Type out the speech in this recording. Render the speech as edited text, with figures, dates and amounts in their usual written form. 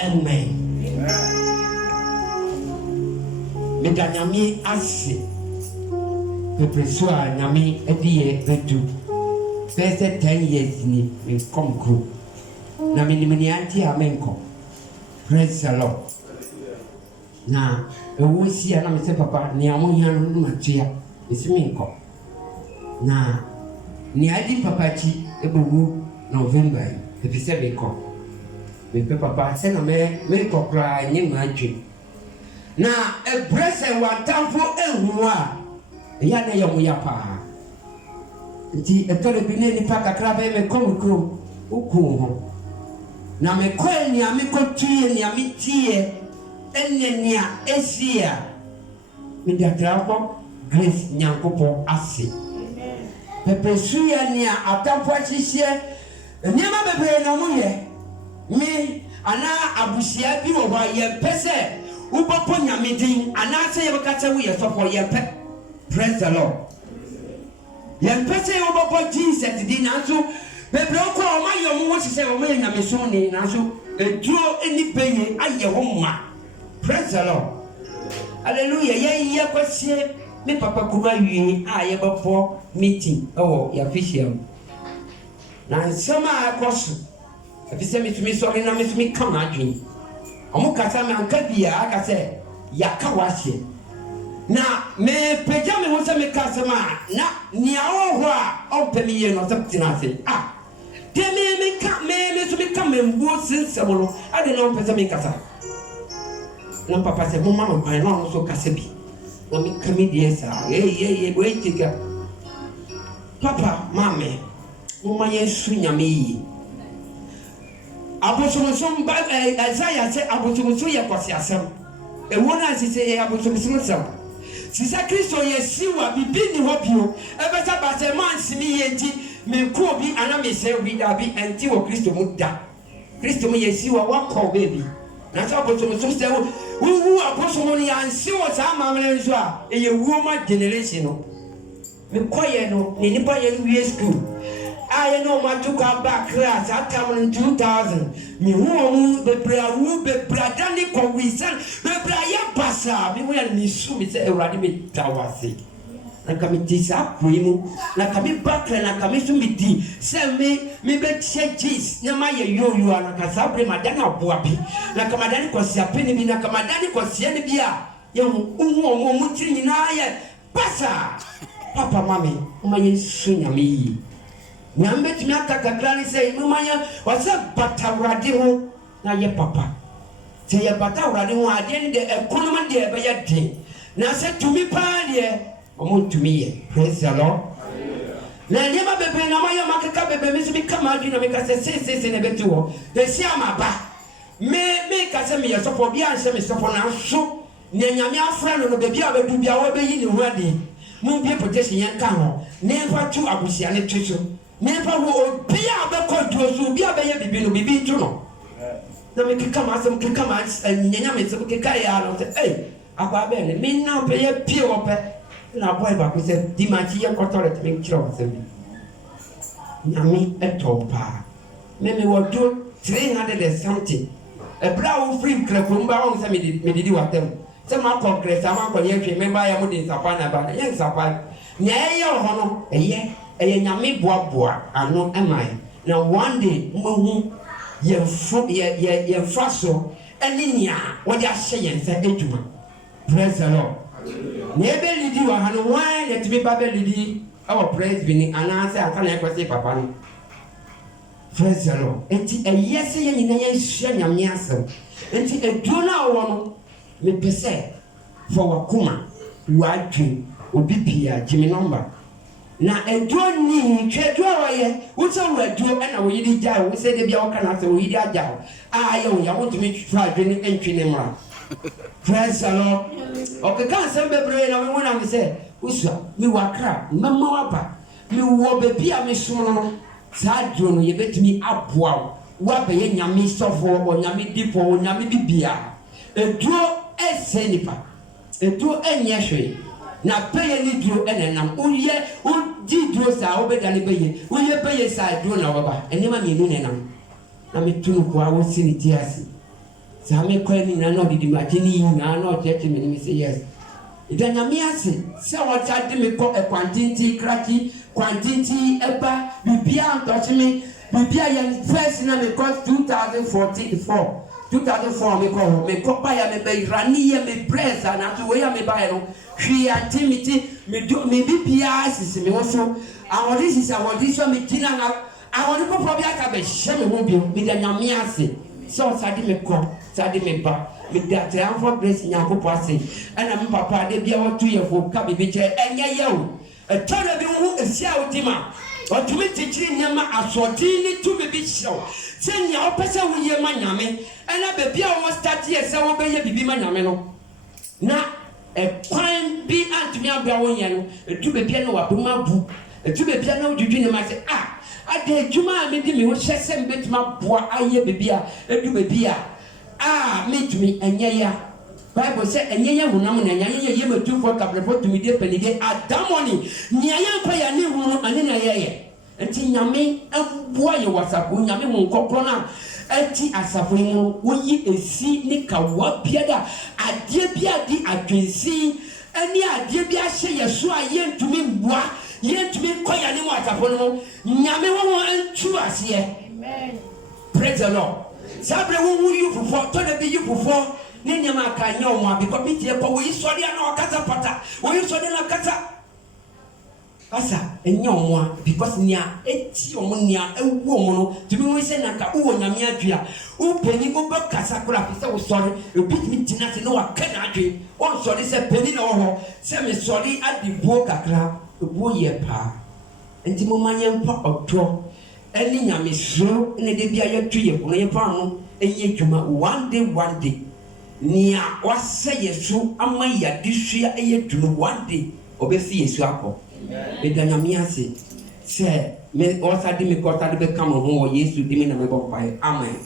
Amen. Medanyami ase. Pepresua nyami ediye bedu. Pese 10 years ni come crew. Na minimini anti amenko. Praise the Lord. Na ewu si ana me se papa ni amonya no matua. Esiminko. Na ni adi papa chi ebewu November. Epise beko. Me papa se na me kokra nyi madwe. Na ebrese watamfo ehu a ya na yomu ya pa. Nti etore bi ne nipa kakra be me komukro uku ho. Na me kwa ni amikotie ni amitie enenia esia. Me datrako Grace Nyankopo ase. Pepesuya ni atamfo ahihie niama bebre na muye. Me ana abusia bi wo ba ye pese upopo nyamedin ana se ye bekata wo ye sofo ye pe. Praise the Lord. Ye pese upopo Jesus din anso bebre ko o ma yo mu wo sise o ma nyameso ni nanso eduo eni beye aye ho ma. Praise the Lord. Hallelujah. Ye kwasie me papa kuma wi a ye befo meeting oh ya official. Na nsema akoso efise mitumi so na mitumi kama adwen omo kasa me anka bia aka se yaka wahye na me peja me ho se me kasa ma na nia wo ho a opemi ye no septina se de me so me kama mbuo sensem no ade no pese me kasa na papa se mo mama kwan no so kasa bi na me kami die sa ye we tika papa mama mo ma ye su nyame yi abosomosom ba Isaiah say abosomoso ye kwase asem e wona sise ye abosomoso sam sise Kristo ye siwa bibi ni ho bio e beta ba se man simi ye nti me ko bi ana me se bi da bi enti wo Kristo mu da Kristo mu ye siwa wa ko baby na so abosomoso se wu abosomo ni ansi wo sa mamle nso a e ye woman generation no me koye no ni nipa ye wie school I know my took our back class at time in 2000. Me who the Brawu, the Bradani Conviction, the Braya Passa, me when me so me say, Radimi Tawasi. And come this up, Primo, like a bit back and I come to me tea. Send me bet say cheese. Namaya, you are like a sabre, Madana Buapi. Like a Madani was a penny, like a Madani was Yenibia. Young Mutin in I Passa. Papa, Mammy, my soon me. Nyambe tumaka kakrani say numanya wasa batawrade ho na ye papa se ye batawrade ho ade ne de ekonoma de be ye de na se tumi pa de omo tumi ye. Praise the Lord. Na nyama bebe na maya makaka bebe mi so mi kama adu na me ka se ne beti ho de si amaba me ka se me ye sofo bia nse me sofo na so ne nyame afra no bebi a bedu bia wo be yi ne ho ade mu bia protection yen ka ho ne fa tu abusia ne twetso never will be a control to be a baby, bibi no. Na me kama asem kama nyanya me se keka ya no say eh akwa be ne me na pe ye pie wo pe na boy ba ko se di ma ti ye kotoret me kiro se bi na me etopa me wo do 300 and something e bra wo free krefo mba wo se me didi watem se ma congress ama ko ye twe me ba ya mo di sapa na ba ye sapa nya ye ho no eye nyame boaboa ano emai na one day mmohu ye faso eninia wodi ahye yense eduma. Praise the Lord. Nebe lidi wa hanu wan let me babe lidi our praise bini anase aka na ekwese papa no. Praise the Lord. Enti eyese ye nyina ye hye nyame asem enti eduo na wo no me pese for wakuma wadwe obi bia jimi number na eduo ni tweduo waye wuso waduo na wo yidi ja wo se de bia wo kana se wo yidi aja aye wo ya wo tumi twa adwene entwene mra. Praise the Lord. Okay, can some bebre na we wona me say usua mi wakra mama wapa mi wo bebi a me so no sa duo no ye betumi aboa wo ba ye nyame sofo o nyame dipo o nyame bibia eduo ese nipa eduo enye hwe na peye ni duo enenam uye udi duo sa obeda ne beye uye beye sa duo na baba enema mienu nenam na metunu kwa wo siniti asi Same kwani na no didi magini na no church me say yes. Ida nyame ase se wota de me ko ekwantinti kraki kwantinti eba bibia antoche me bibia ya first na me cost 2004 me ko ba ya me be rani ya me presa na to we ya me ba no hwi antimiti me do me bibia asisi me wo so awodi sisi awodi so me tina na awodi popo bia ka be hye me ho bio me da nyame ase so sadi me ko sadi me ba me da triumphal grace nyakopo ase ana me papa de bia wotu ye fo ka bibi che enye ye o etona bi wo esia odima otumi tichiri nyama asoti ni tu bibi hyew se nya opese wo ye ma nyame ana be bia wo start ye se wo be ye bibi ma nyame no na kwan bi antumi abra wo ye no etu be bia no wa buma bu etu be bia no dwudwu ne ma se ade adwuma a me di me ho hyese mbetuma boa aye bibia edu bibia metumi enyeya Bible say enyeya hunam na enyeya ye metu for kabrefo tumi de penide adamoni niaya pa ya ne hunu ane na yeye enti nyame aboa ye wasapo nyame hu nkokro na enti asafo mu woyi esi ne kawa biada ade bia di adwensi ani ade bia hye yeso aye ntumi boa yentumi koya ne mu asafo no nyame wo antu ase. Amen. Praise the Lord. Sabre wo you for to the be you for ne nyama ka nya o ma because bi tie ko wo isori na okata pata wo isori na kata asa enya o mo because nia eti o mo nia ewu o mo no tumi wo se na ka wo nyame adua wo peni go ba kasa kura fi se wo sori obi mi tina se no wa ka na adwe wo sori se peni na wo ho se me sori adibuo kakra obo ye pa enti mo manye mpa odo eni nyame suro ne de bia ye tu ye ko ye pa no enye dwuma one day nia wase yesu ama ya disua eye dunu one day obefi yesu akọ eda nyame ase se me osade me kota de be kama ho yesu di me na me bọ pa amen.